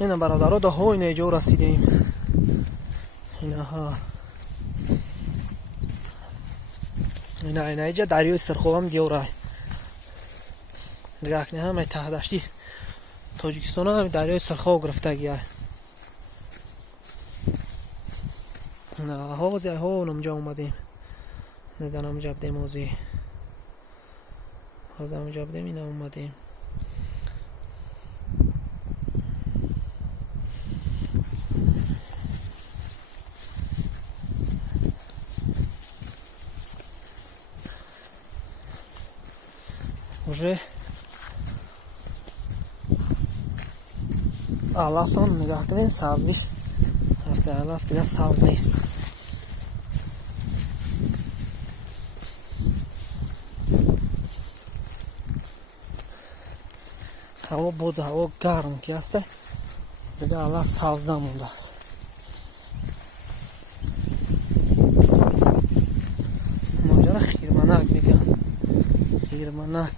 اینا برادرها دا ها اینا اینجا رسیدیم. اینا اینجا دریای سرخو هم دیوره نگاه کنی همه ته دشتی تاجیکستان هم دریای سرخو گرفته گیه. نه حوضی ها اونجا اومدیم ندن اونجا بدیم موزی حوض اونجا بدیم اینا اومدیم. уже алафон нигоҳ кунед сабзиш рафта алаф дигар сабз нест. ҳаво буд ҳаво гарм ки аст дигар алаф сабз намондааст. моҷаро хирманак мегӯянд. хирманак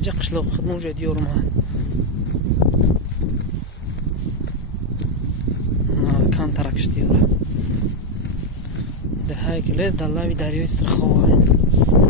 اینجا قشلاق خدمه اونجا دیارم هست کان ترکش دیاره ده های گلیز در لاوی دریای سرخواه هست.